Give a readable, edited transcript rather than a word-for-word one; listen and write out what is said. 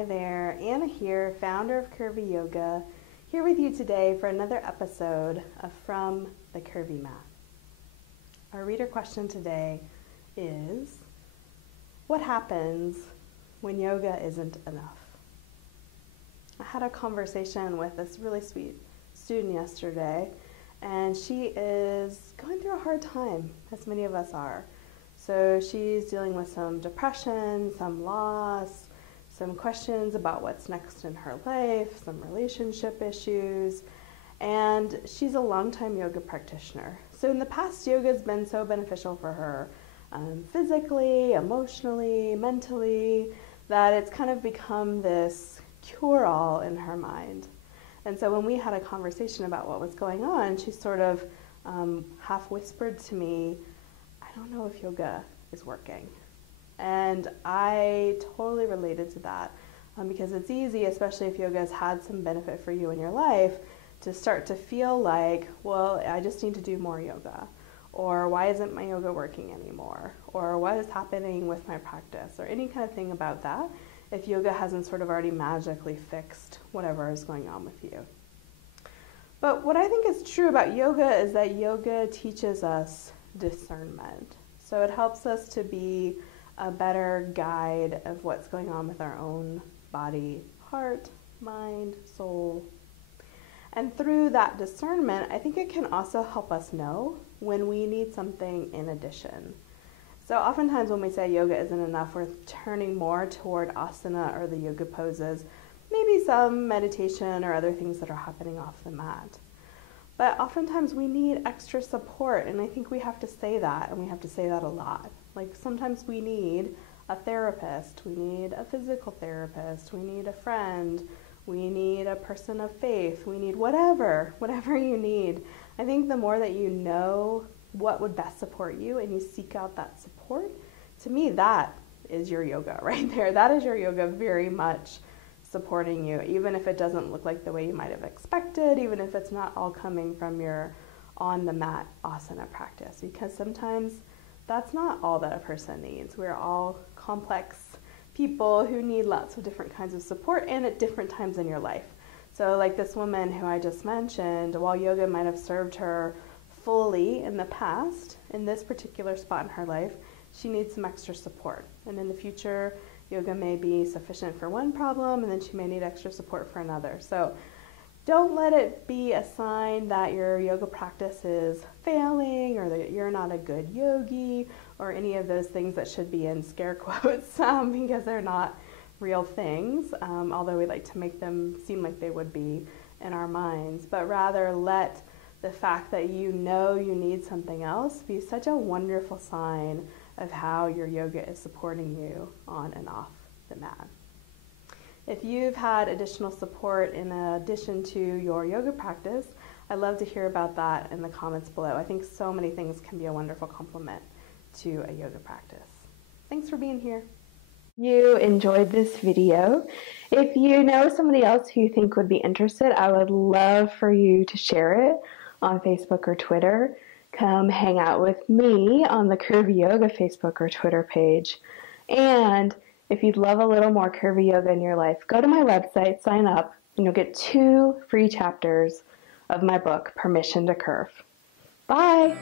Hi there, Anna here, founder of Curvy Yoga, here with you today for another episode of From the Curvy Mat. Our reader question today is, what happens when yoga isn't enough? I had a conversation with this really sweet student yesterday, and she is going through a hard time, as many of us are. So she's dealing with some depression, some loss, some questions about what's next in her life, some relationship issues, and she's a longtime yoga practitioner. So in the past, yoga has been so beneficial for her physically, emotionally, mentally, that it's kind of become this cure-all in her mind. And so when we had a conversation about what was going on, she sort of half whispered to me, I don't know if yoga is working. And I totally related to that because it's easy, especially if yoga has had some benefit for you in your life, to start to feel like, well, I just need to do more yoga. Or why isn't my yoga working anymore? Or what is happening with my practice? Or any kind of thing about that, if yoga hasn't sort of already magically fixed whatever is going on with you. But what I think is true about yoga is that yoga teaches us discernment. So it helps us to be a better guide of what's going on with our own body, heart, mind, soul. And through that discernment, I think it can also help us know when we need something in addition. So oftentimes when we say yoga isn't enough, we're turning more toward asana or the yoga poses, maybe some meditation or other things that are happening off the mat. But oftentimes we need extra support, and I think we have to say that, and we have to say that a lot. Like sometimes we need a therapist, we need a physical therapist, we need a friend, we need a person of faith, we need whatever you need. I think the more that you know what would best support you and you seek out that support, to me that is your yoga right there. That is your yoga very much supporting you, even if it doesn't look like the way you might have expected, even if it's not all coming from your on the mat asana practice, because sometimes that's not all that a person needs. We're all complex people who need lots of different kinds of support and at different times in your life. So like this woman who I just mentioned, while yoga might have served her fully in the past, in this particular spot in her life, she needs some extra support. And in the future, yoga may be sufficient for one problem, and then she may need extra support for another. So don't let it be a sign that your yoga practice is failing or that you're not a good yogi or any of those things that should be in scare quotes because they're not real things, although we like to make them seem like they would be in our minds. But rather let the fact that you know you need something else be such a wonderful sign of how your yoga is supporting you on and off the mat. If you've had additional support in addition to your yoga practice, I'd love to hear about that in the comments below. I think so many things can be a wonderful complement to a yoga practice. Thanks for being here. You enjoyed this video. If you know somebody else who you think would be interested, I would love for you to share it on Facebook or Twitter. Come hang out with me on the Curvy Yoga Facebook or Twitter page. And if you'd love a little more Curvy Yoga in your life, go to my website, sign up, and you'll get 2 free chapters of my book, Permission to Curve. Bye!